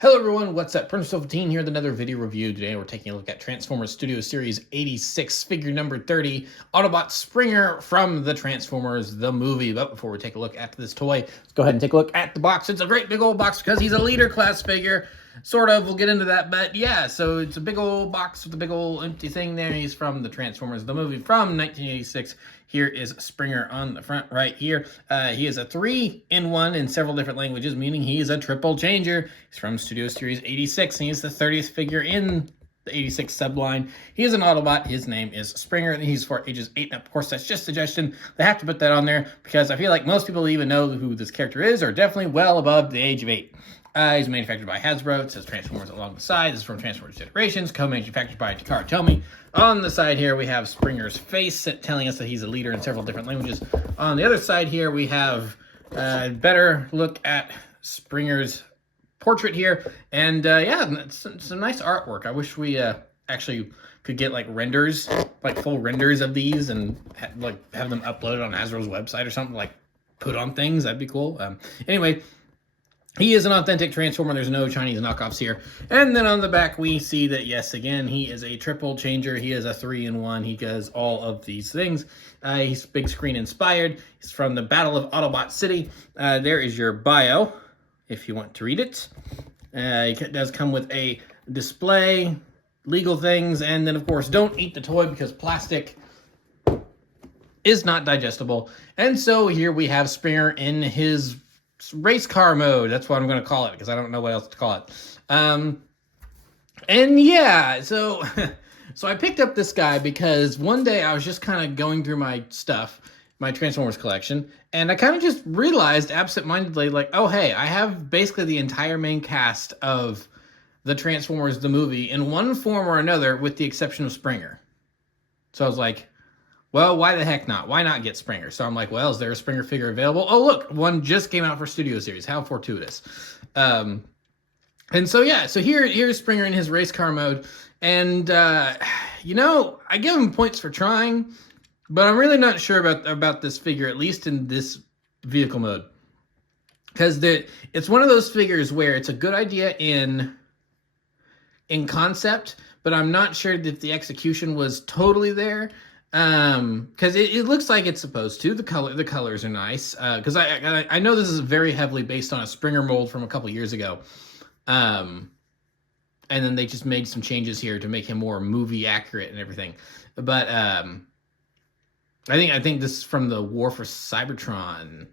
Hello everyone, what's up? Prince15 here with another video review. Today we're taking a look at Transformers Studio Series 86, figure number 30, Autobot Springer from the Transformers, the movie. But before we take a look at this toy, let's go ahead and take a look at the box. It's a great big old box because he's a leader class figure. Sort of, we'll get into that, but yeah, so it's a big old box with a big old empty thing there. He's from the Transformers, the movie from 1986. Here is Springer on the front right here. He is a 3-in-1 in several different languages, meaning he is a triple changer. He's from Studio Series 86, and he's the 30th figure in the 86 subline. He is an Autobot. His name is Springer, and he's for ages 8. And of course, that's just a suggestion. They have to put that on there because I feel like most people even know who this character is are definitely well above the age of 8. He's manufactured by Hasbro. It says Transformers along the side. This is from Transformers Generations, co-manufactured by Takara Tomy. On the side here, we have Springer's face, telling us that he's a leader in several different languages. On the other side here, we have a better look at Springer's portrait here. And yeah, it's some nice artwork. I wish we actually could get like renders, like full renders of these and have them uploaded on Hasbro's website or something, like put on things. That'd be cool. Anyway, he is an authentic Transformer. There's no Chinese knockoffs here. And then on the back, we see that, yes, again, he is a triple changer. He is a 3-in-1. He does all of these things. He's big screen inspired. He's from the Battle of Autobot City. There is your bio, if you want to read it. It does come with a display, legal things, and then, of course, don't eat the toy because plastic is not digestible. And so here we have Springer in his race car mode. That's what I'm going to call it because I don't know what else to call it. And yeah, so I picked up this guy because one day I was just kind of going through my stuff, my Transformers collection, and I kind of just realized absentmindedly, like, oh, hey, I have basically the entire main cast of the Transformers, the movie, in one form or another, with the exception of Springer. So I was like, well, why the heck not? Why not get Springer? So I'm like, well, is there a Springer figure available? Oh, look, one just came out for Studio Series. How fortuitous. And so, yeah, so here's Springer in his race car mode. And, you know, I give him points for trying, but I'm really not sure about this figure, at least in this vehicle mode. Because it's one of those figures where it's a good idea in concept, but I'm not sure that the execution was totally there. Because it looks like it's supposed to. The colors are nice. Because I know this is very heavily based on a Springer mold from a couple years ago. And then they just made some changes here to make him more movie accurate and everything. But I think this is from the War for Cybertron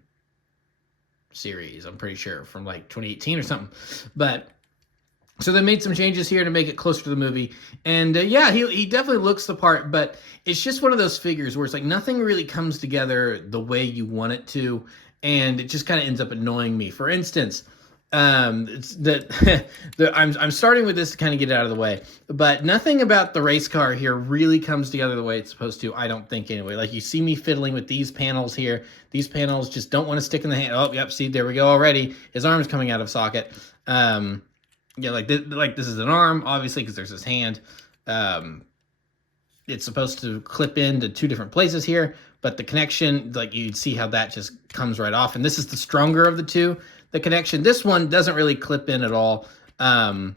series. I'm pretty sure from like 2018 or something. But so they made some changes here to make it closer to the movie. And yeah, he definitely looks the part, but it's just one of those figures where it's like nothing really comes together the way you want it to, and it just kind of ends up annoying me. For instance, it's that I'm starting with this to kind of get it out of the way, but nothing about the race car here really comes together the way it's supposed to, I don't think, anyway. Like, you see me fiddling with these panels here. These panels just don't want to stick in the hand. Oh, yep, see, there we go already. His arm's coming out of socket. Yeah, like this is an arm, obviously, because there's his hand. It's supposed to clip into two different places here, but the connection, like, you'd see how that just comes right off. And this is the stronger of the two, the connection. This one doesn't really clip in at all. You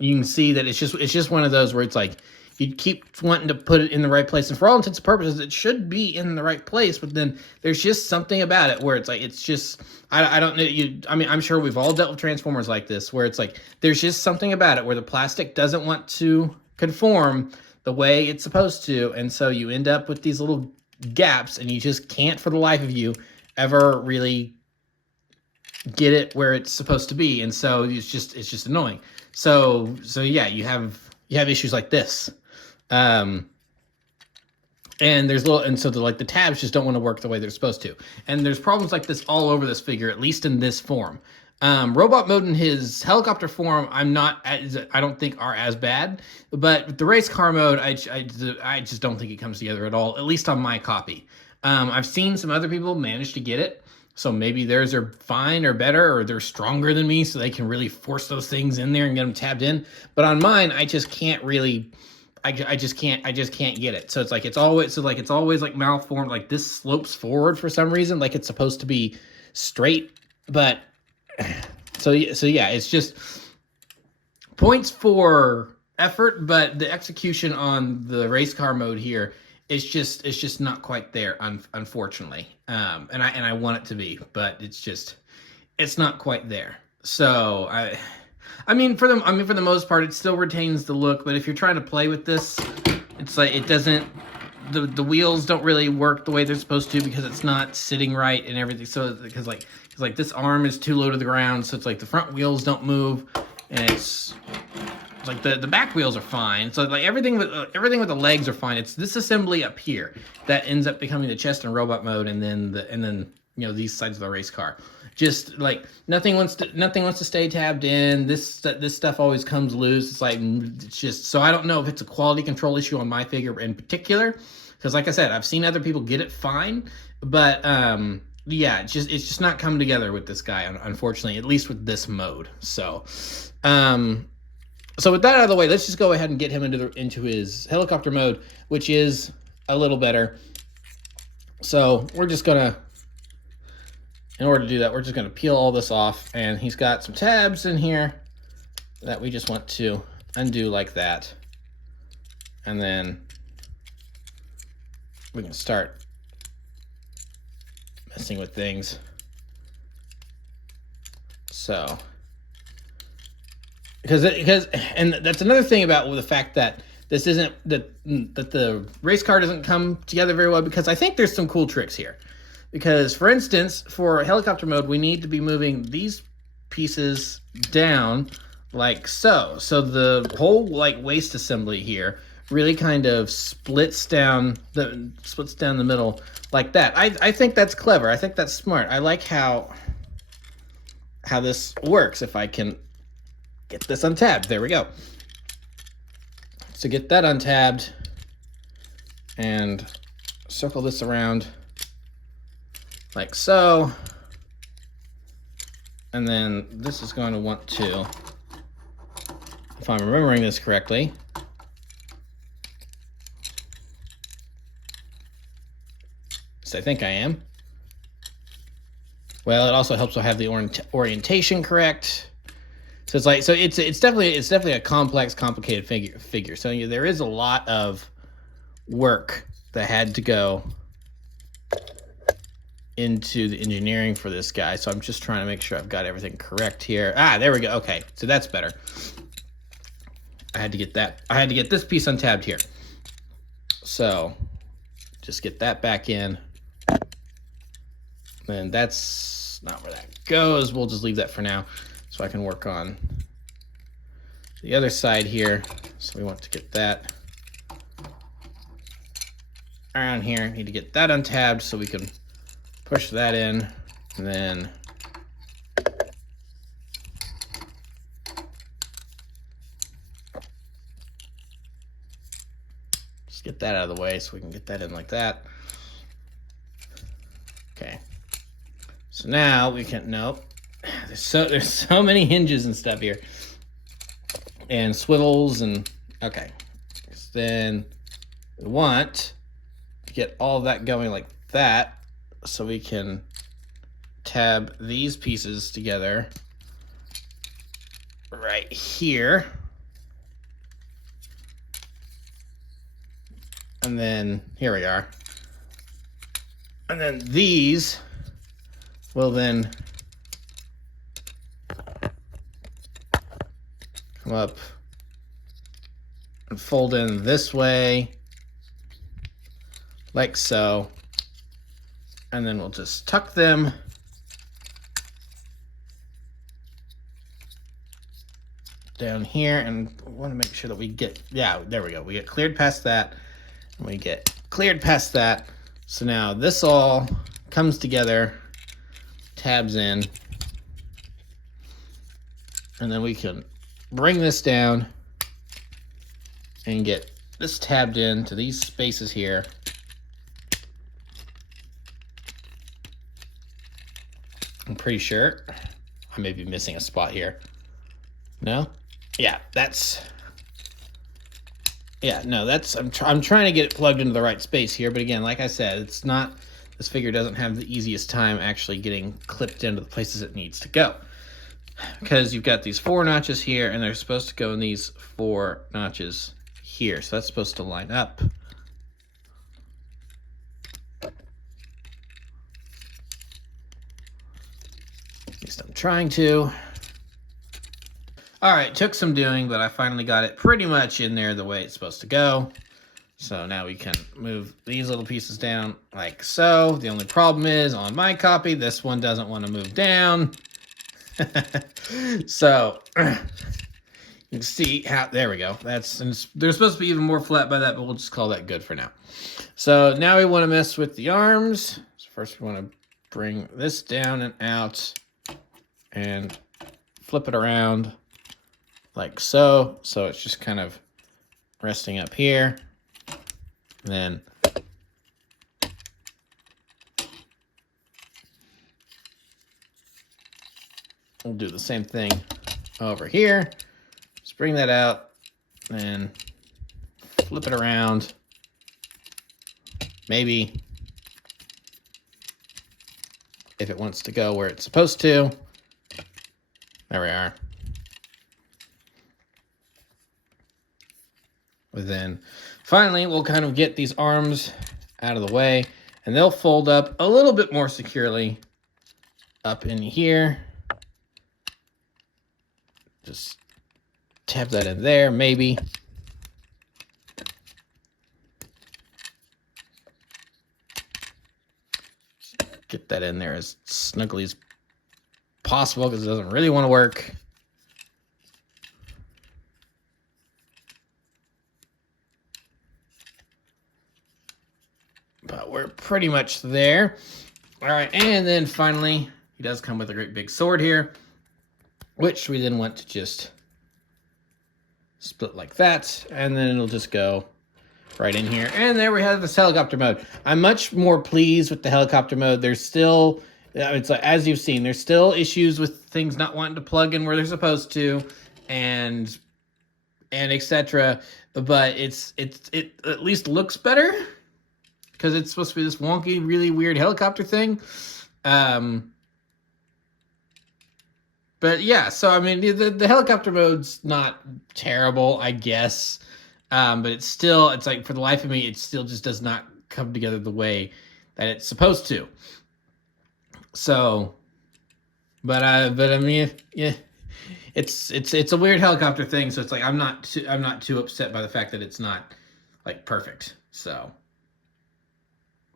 can see that it's just one of those where it's like, you keep wanting to put it in the right place, and for all intents and purposes, it should be in the right place, but then there's just something about it where it's like, it's just, I don't know, I mean, I'm sure we've all dealt with Transformers like this, where it's like, there's just something about it where the plastic doesn't want to conform the way it's supposed to, and so you end up with these little gaps, and you just can't, for the life of you, ever really get it where it's supposed to be, and so it's just annoying. So yeah, you have issues like this. And there's so the tabs just don't want to work the way they're supposed to. And there's problems like this all over this figure, at least in this form. Robot mode in his helicopter form, I don't think are as bad, but the race car mode, I just don't think it comes together at all, at least on my copy. I've seen some other people manage to get it, so maybe theirs are fine or better, or they're stronger than me, so they can really force those things in there and get them tabbed in. But on mine, I just can't really. I just can't get it. So it's always like malformed. Like, this slopes forward for some reason, like it's supposed to be straight. But so yeah, it's just points for effort, but the execution on the race car mode here is just not quite there, unfortunately. And I want it to be, but it's not quite there. So I mean for the most part, it still retains the look, but if you're trying to play with this, it's like it doesn't. The wheels don't really work the way they're supposed to because it's not sitting right and everything. So because like this arm is too low to the ground, so it's like the front wheels don't move, and it's like the back wheels are fine. So like everything with the legs are fine. It's this assembly up here that ends up becoming the chest and robot mode, and then you know these sides of the race car. Just like nothing wants to stay tabbed in. This stuff always comes loose. It's like it's just so I don't know if it's a quality control issue on my figure in particular, because like I said, I've seen other people get it fine, but yeah, it's just not coming together with this guy, unfortunately, at least with this mode. So so with that out of the way, let's just go ahead and get him into his helicopter mode, which is a little better. So we're just gonna. In order to do that, we're just going to peel all this off, and he's got some tabs in here that we just want to undo like that. And then we can start messing with things. So, because and that's another thing about the fact that this isn't, that the race car doesn't come together very well, because I think there's some cool tricks here. Because, for instance, for helicopter mode, we need to be moving these pieces down like so. So the whole like waist assembly here really kind of splits down the middle like that. I think that's clever. I think that's smart. I like how this works. If I can get this untabbed, there we go. So get that untabbed and circle this around like so, and then this is going to want to, if I'm remembering this correctly, so I think I am. Well, it also helps to have the orientation correct. So it's like, so it's definitely a complex, complicated figure. So there is a lot of work that had to go into the engineering for this guy. So I'm just trying to make sure I've got everything correct here. Ah, there we go. Okay, so that's better. I had to get this piece untabbed here. So just get that back in. And that's not where that goes. We'll just leave that for now so I can work on the other side here. So we want to get that around here. Need to get that untabbed so we can push that in, and then just get that out of the way so we can get that in like that. Okay. So now we can, nope. There's so many hinges and stuff here. And swivels and, okay. So then we want to get all of that going like that, so we can tab these pieces together right here. And then here we are. And then these will then come up and fold in this way, like so. And then we'll just tuck them down here, and we want to make sure that we get, yeah, there we go. We get cleared past that, and we get cleared past that. So now this all comes together, tabs in, and then we can bring this down and get this tabbed in to these spaces here. I'm pretty sure I may be missing a spot here. No? Yeah, that's, yeah, no, that's, I'm trying to get it plugged into the right space here, but again, like I said, it's not this figure doesn't have the easiest time actually getting clipped into the places it needs to go. Because you've got these 4 notches here, and they're supposed to go in these 4 notches here. So that's supposed to line up. At least I'm trying to. All right, took some doing, but I finally got it pretty much in there the way it's supposed to go. So now we can move these little pieces down like so. The only problem is on my copy, this one doesn't want to move down. So you can see how, there we go. They're supposed to be even more flat by that, but we'll just call that good for now. So now we want to mess with the arms. So first we want to bring this down and out and flip it around like so. So it's just kind of resting up here. And then we'll do the same thing over here. Just bring that out and flip it around. Maybe if it wants to go where it's supposed to. There we are. But then finally, we'll kind of get these arms out of the way, and they'll fold up a little bit more securely up in here. Just tap that in there, maybe. Get that in there as snugly as possible because it doesn't really want to work. But we're pretty much there. All right, and then finally, he does come with a great big sword here, which we then want to just split like that, and then it'll just go right in here. And there we have this helicopter mode. I'm much more pleased with the helicopter mode. There's still, it's like, as you've seen, there's still issues with things not wanting to plug in where they're supposed to, and etc. But it at least looks better, because it's supposed to be this wonky, really weird helicopter thing. But yeah, so I mean, the helicopter mode's not terrible, I guess. But it's like, for the life of me, it still just does not come together the way that it's supposed to. So, but I mean, yeah, it's a weird helicopter thing. So it's like, I'm not too upset by the fact that it's not like perfect. So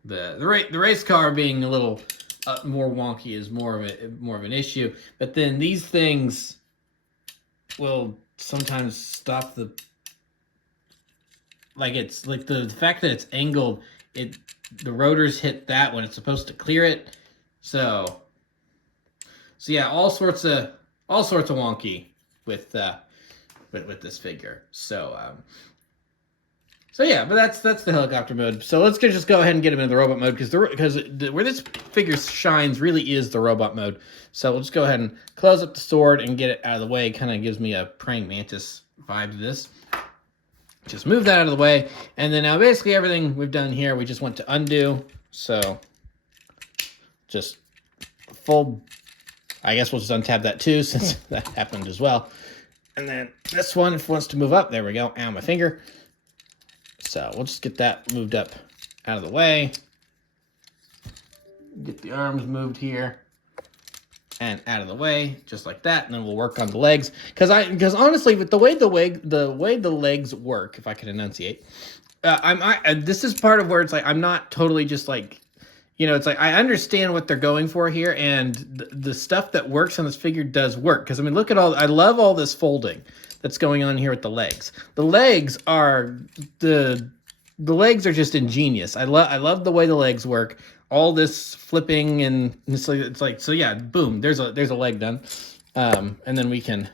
the race car being a little more wonky is more of an issue. But then these things will sometimes stop the, like, it's like the fact that it's angled, the rotors hit that when it's supposed to clear it. So yeah, all sorts of wonky with this figure. So yeah, but that's the helicopter mode. So let's just go ahead and get him into the robot mode, because where this figure shines really is the robot mode. So we'll just go ahead and close up the sword and get it out of the way. Kind of gives me a praying mantis vibe to this. Just move that out of the way, and then now basically everything we've done here, we just want to undo. So just fold. I guess we'll just untab that too, since that happened as well. And then this one, if it wants to move up, there we go. Ow, my finger. So we'll just get that moved up out of the way. Get the arms moved here and out of the way, just like that. And then we'll work on the legs. Because honestly, with the way the legs work, if I can enunciate, this is part of where it's like, I'm not totally just like, it's like, I understand what they're going for here, and the stuff that works on this figure does work. Because I mean, look at I love all this folding that's going on here with the legs. The legs are just ingenious. I love the way the legs work. All this flipping, and it's like so yeah, boom, there's a leg done. And then we can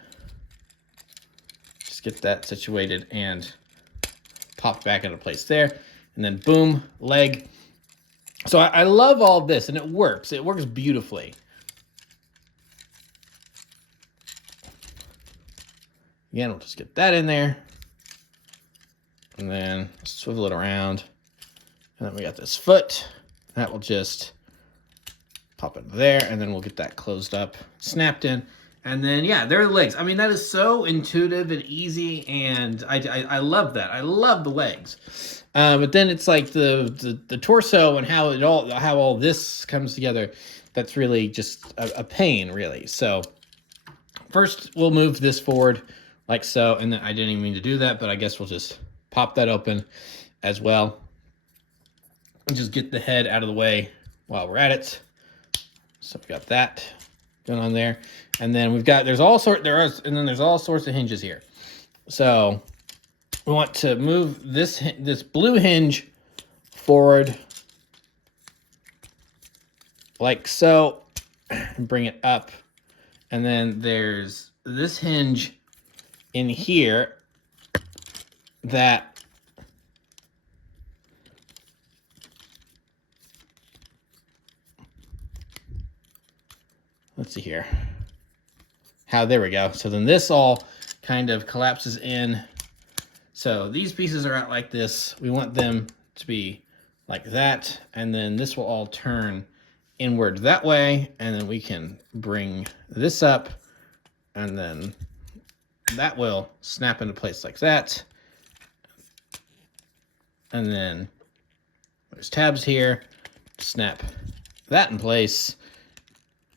just get that situated and pop back into place there. And then boom, leg. So I love all of this, and it works. It works beautifully. Again, we'll just get that in there. And then swivel it around. And then we got this foot. That will just pop it there, and then we'll get that closed up, snapped in. And then, yeah, there are the legs. I mean, that is so intuitive and easy, and I love that. I love the legs. But then it's like the torso and how all this comes together. That's really just a pain, really. So first, we'll move this forward like so, and then I didn't even mean to do that, but I guess we'll just pop that open as well, and just get the head out of the way while we're at it. So we've got that going on there, and then we've got there's all sorts of hinges here. So we want to move this blue hinge forward like so, and bring it up, and then there's this hinge in here that let's see here. There we go. So then this all kind of collapses in. So these pieces are out like this. We want them to be like that. And then this will all turn inward that way. And then we can bring this up. And then that will snap into place like that. And then there's tabs here. Snap that in place.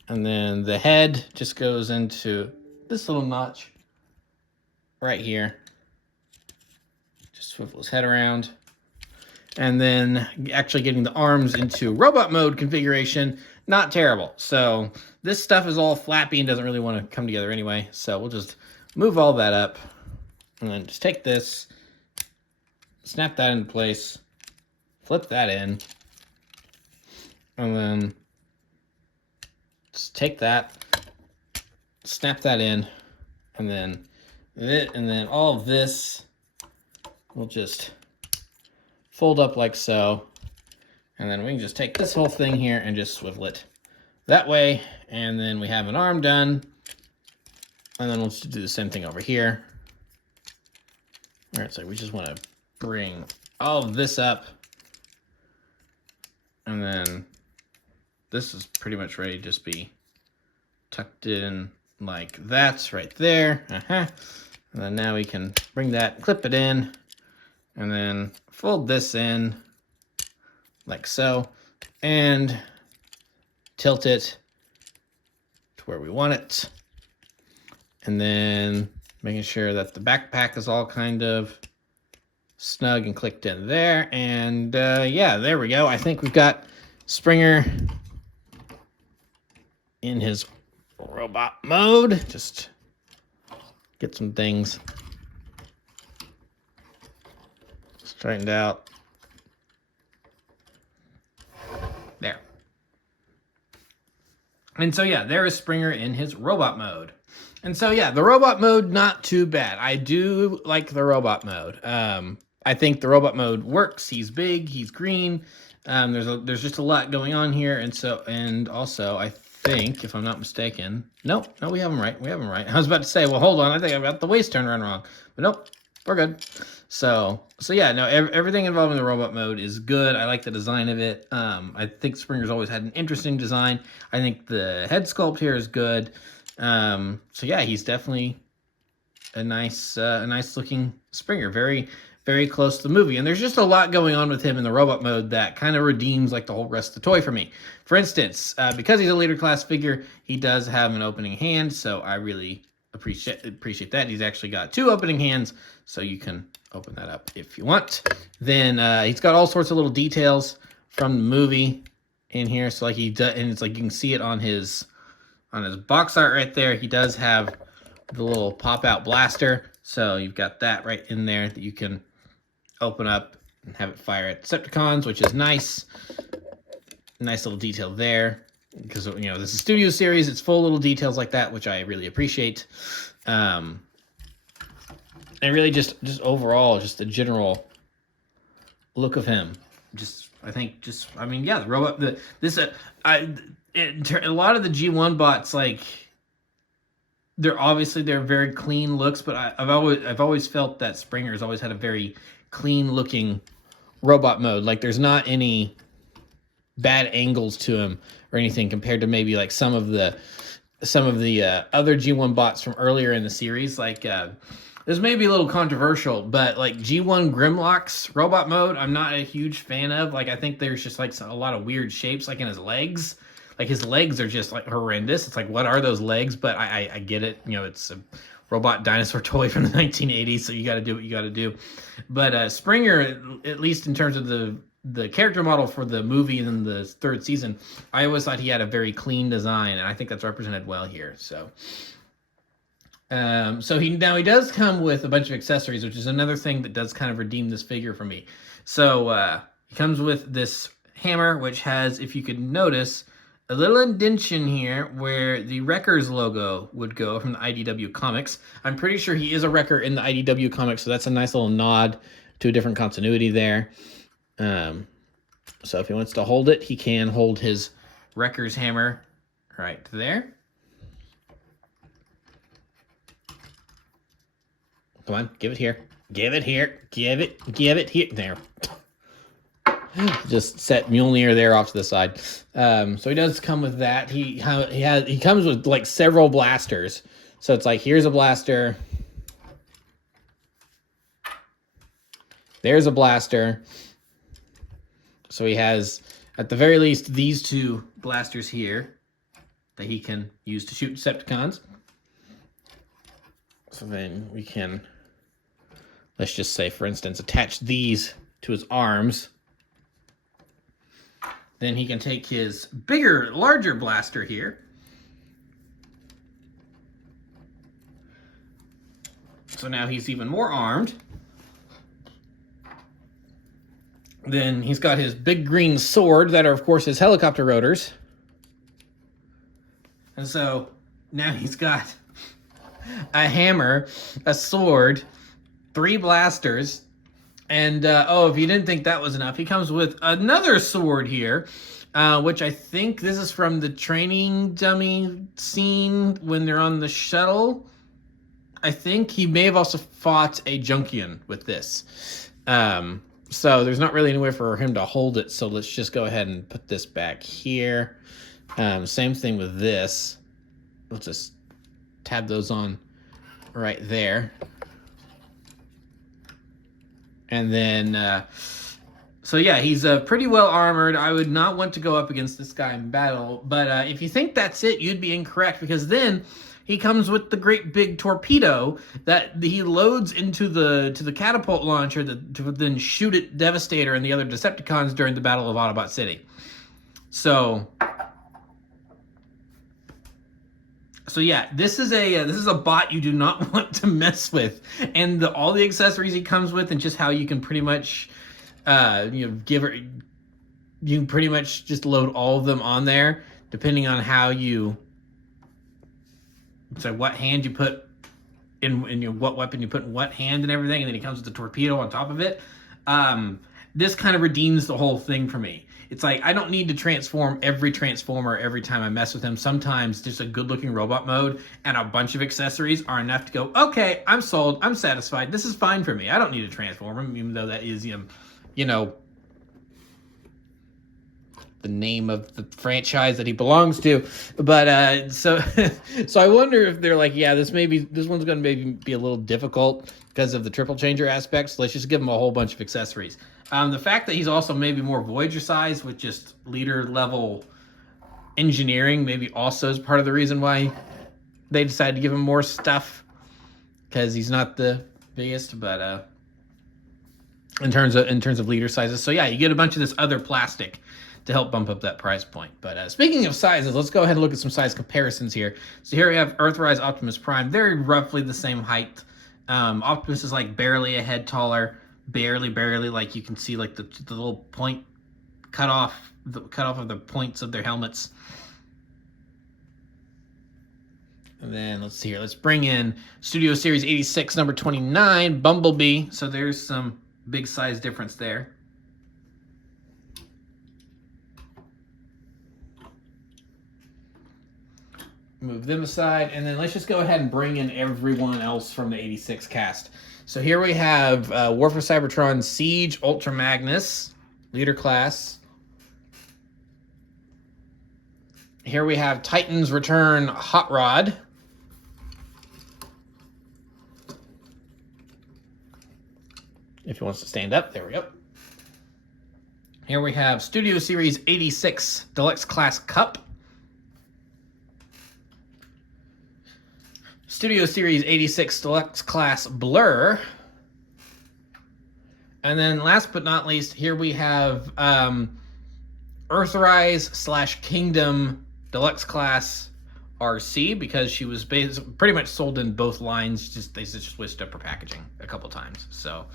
And then the head just goes into this little notch right here. Just swivel his head around. And then actually getting the arms into robot mode configuration, not terrible. So this stuff is all flappy and doesn't really want to come together anyway. So we'll just move all that up. And then just take this, snap that into place, flip that in. And then just take that, snap that in, and then all of this will just fold up like so. And then we can just take this whole thing here and just swivel it that way. And then we have an arm done. And then we'll just do the same thing over here. All right, so we just want to bring all of this up. And then this is pretty much ready to just be tucked in like that right there. And then now we can bring that, clip it in, and then fold this in like so, and tilt it to where we want it. And then making sure that the backpack is all kind of snug and clicked in there. And yeah, there we go. I think we've got Springer in his robot mode. Just get some things straightened out. There. And so yeah, there is Springer in his robot mode. And so yeah, the robot mode, not too bad. I do like the robot mode. I think the robot mode works. He's big, he's green. There's just a lot going on here, and also I think, if I'm not mistaken, no, we have him right. I was about to say, well, hold on, I think I got the waist turn run wrong, but nope, we're good. So yeah, no, everything involved in the robot mode is good. I like the design of it. I think Springer's always had an interesting design. I think the head sculpt here is good. So yeah, he's definitely a nice looking Springer. Very, very close to the movie. And there's just a lot going on with him in the robot mode that kind of redeems like the whole rest of the toy for me. For instance, because he's a later class figure, he does have an opening hand, so I really appreciate that. He's actually got 2 opening hands, so you can open that up if you want. Then he's got all sorts of little details from the movie in here. So like and it's like you can see it on his box art right there. He does have the little pop-out blaster, so you've got that right in there that you can open up and have it fire at Decepticons, which is nice. Nice little detail there, because you know this is a studio series. It's full of little details like that, which I really appreciate. And really just overall, just the general look of him. I mean, yeah, the robot. A lot of the G1 bots, like, they're very clean looks, but I've always felt that Springer's always had a very clean looking robot mode. Like there's not any bad angles to him or anything compared to maybe like some of the other G1 bots from earlier in the series. Like this may be a little controversial, but like G1 Grimlock's robot mode, I'm not a huge fan of. Like I think there's just like a lot of weird shapes like in his legs. Like his legs are just like horrendous. It's like, what are those legs? But I get it. You know, it's a robot dinosaur toy from the 1980s, so you got to do what you got to do. But Springer, at least in terms of the character model for the movie and the third season, I always thought he had a very clean design, and I think that's represented well here. So, he does come with a bunch of accessories, which is another thing that does kind of redeem this figure for me. So he comes with this hammer, which has, if you could notice, a little indentation here where the Wreckers logo would go from the IDW comics. I'm pretty sure he is a Wrecker in the IDW comics, so that's a nice little nod to a different continuity there. So if he wants to hold it, he can hold his Wreckers hammer right there. Come on, give it here. Give it here. Give it here. There. Just set Mjolnir there off to the side. So he does come with that. He comes with like several blasters. So it's like, here's a blaster. There's a blaster. So he has, at the very least, these two blasters here that he can use to shoot Decepticons. So then we can, let's just say, for instance, attach these to his arms. Then he can take his bigger, larger blaster here. So now he's even more armed. Then he's got his big green sword that are, of course, his helicopter rotors. And so now he's got a hammer, a sword, 3 blasters, and if you didn't think that was enough, he comes with another sword here, which I think this is from the training dummy scene when they're on the shuttle. I think he may have also fought a Junkion with this. So there's not really anywhere for him to hold it, so let's just go ahead and put this back here. Same thing with this. Let's just tab those on right there. And then, so yeah, he's pretty well armored. I would not want to go up against this guy in battle. But if you think that's it, you'd be incorrect, because then he comes with the great big torpedo that he loads into the catapult launcher to then shoot at Devastator and the other Decepticons during the Battle of Autobot City. So yeah, this is a bot you do not want to mess with, and all the accessories he comes with, and just how you can pretty much, you can pretty much just load all of them on there, depending on how you, so what hand you put in what weapon you put in what hand and everything, and then he comes with the torpedo on top of it. This kind of redeems the whole thing for me. It's like, I don't need to transform every Transformer every time I mess with him. Sometimes just a good-looking robot mode and a bunch of accessories are enough to go, okay, I'm sold, I'm satisfied, this is fine for me. I don't need to transform him, even though that is, the name of the franchise that he belongs to. But so I wonder if they're like, yeah, this one's going to maybe be a little difficult because of the triple changer aspects. Let's just give him a whole bunch of accessories. The fact that he's also maybe more Voyager size with just leader level engineering maybe also is part of the reason why they decided to give him more stuff, because he's not the biggest, but in terms of leader sizes. So yeah, you get a bunch of this other plastic to help bump up that price point. But speaking of sizes, let's go ahead and look at some size comparisons here. So here we have Earthrise Optimus Prime. They're roughly the same height. Optimus is like barely a head taller, barely, like you can see like the little point cut off of the points of their helmets. And then let's see here. Let's bring in Studio Series 86, number 29, Bumblebee. So there's some big size difference there. Move them aside, and then let's just go ahead and bring in everyone else from the 86 cast. So here we have War for Cybertron Siege Ultra Magnus, leader class. Here we have Titans Return Hot Rod. If he wants to stand up, there we go. Here we have Studio Series 86 Deluxe Class Cup. Studio Series 86 Deluxe Class Blur. And then last but not least, here we have Earthrise / Kingdom Deluxe Class RC, because she was pretty much sold in both lines. They just switched up her packaging a couple times. So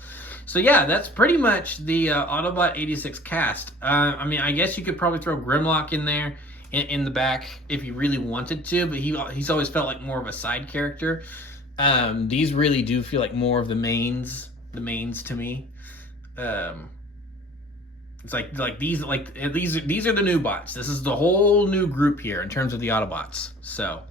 yeah, that's pretty much the Autobot 86 cast. I mean, I guess you could probably throw Grimlock in there in the back if you really wanted to, but he's always felt like more of a side character. These really do feel like more of the mains to me. It's like these are the new bots. This is the whole new group here in terms of the Autobots. So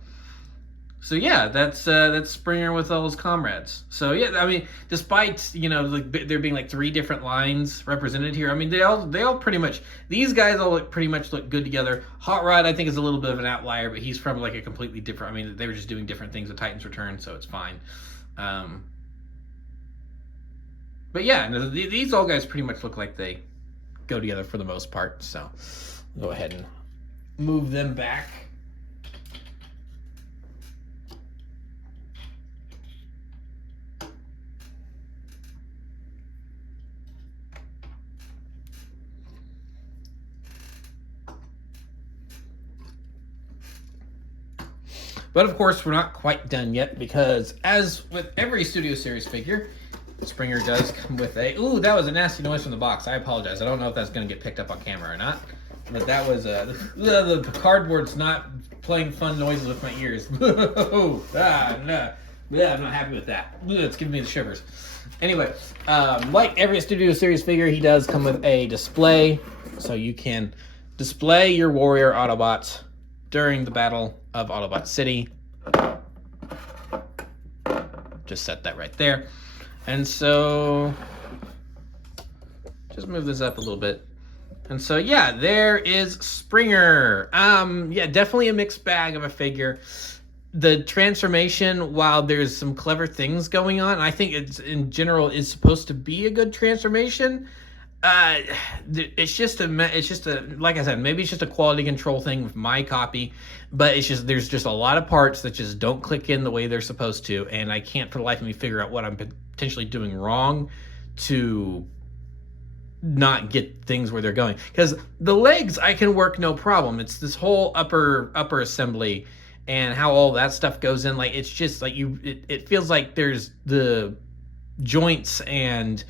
yeah, that's Springer with all his comrades. So yeah, I mean, despite there being like 3 different lines represented here, I mean they all pretty much, these guys all pretty much look good together. Hot Rod I think is a little bit of an outlier, but he's from like a completely different. I mean, they were just doing different things with Titans Return, so it's fine. But yeah, these all guys pretty much look like they go together for the most part. So go ahead and move them back. But of course, we're not quite done yet, because as with every Studio Series figure, Springer does come with a... Ooh, that was a nasty noise from the box. I apologize. I don't know if that's going to get picked up on camera or not. But that was... the cardboard's not playing fun noises with my ears. No. Yeah, I'm not happy with that. It's giving me the shivers. Anyway, like every Studio Series figure, he does come with a display. So you can display your warrior Autobots during the Battle of Autobot City. Just set that right there. And so, just move this up a little bit. And so, yeah, there is Springer. Yeah, definitely a mixed bag of a figure. The transformation, while there's some clever things going on, I think it's in general is supposed to be a good transformation. It's just a like I said, maybe it's just a quality control thing with my copy, but there's just a lot of parts that just don't click in the way they're supposed to, and I can't for the life of me figure out what I'm potentially doing wrong to not get things where they're going. Because the legs I can work no problem. It's this whole upper assembly and how all that stuff goes in. Like, it's just like it feels like there's the joints and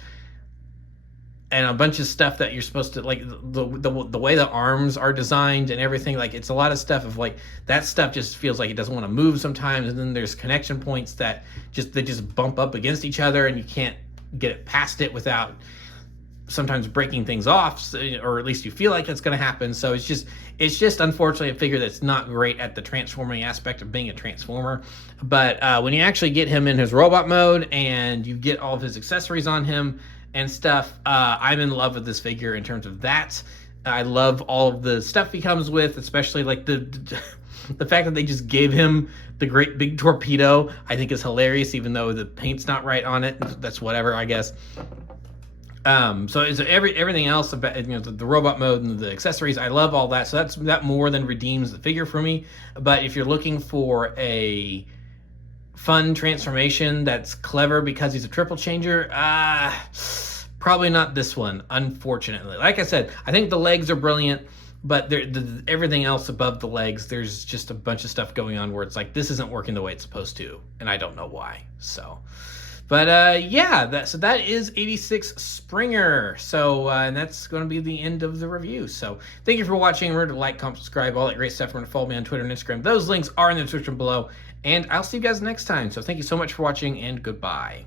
a bunch of stuff that you're supposed to, like, the way the arms are designed and everything. Like, it's a lot of stuff of, like, that stuff just feels like it doesn't want to move sometimes, and then there's connection points that just bump up against each other, and you can't get it past it without sometimes breaking things off, or at least you feel like it's going to happen. So it's just unfortunately a figure that's not great at the transforming aspect of being a transformer. But when you actually get him in his robot mode and you get all of his accessories on him and stuff, I'm in love with this figure in terms of that. I love all of the stuff he comes with, especially like the fact that they just gave him the great big torpedo. I think is hilarious, even though the paint's not right on it. That's whatever, I guess. So is everything else about the robot mode and the accessories, I love all that. So that more than redeems the figure for me. But if you're looking for a fun transformation that's clever because he's a triple changer, probably not this one, unfortunately. Like I said, I think the legs are brilliant, but everything else above the legs, there's just a bunch of stuff going on where it's like, this isn't working the way it's supposed to, and I don't know why. So, but yeah, that is 86 Springer. So, and that's going to be the end of the review. So, thank you for watching. Remember to like, comment, subscribe, all that great stuff. Remember to follow me on Twitter and Instagram. Those links are in the description below, and I'll see you guys next time. So, thank you so much for watching, and goodbye.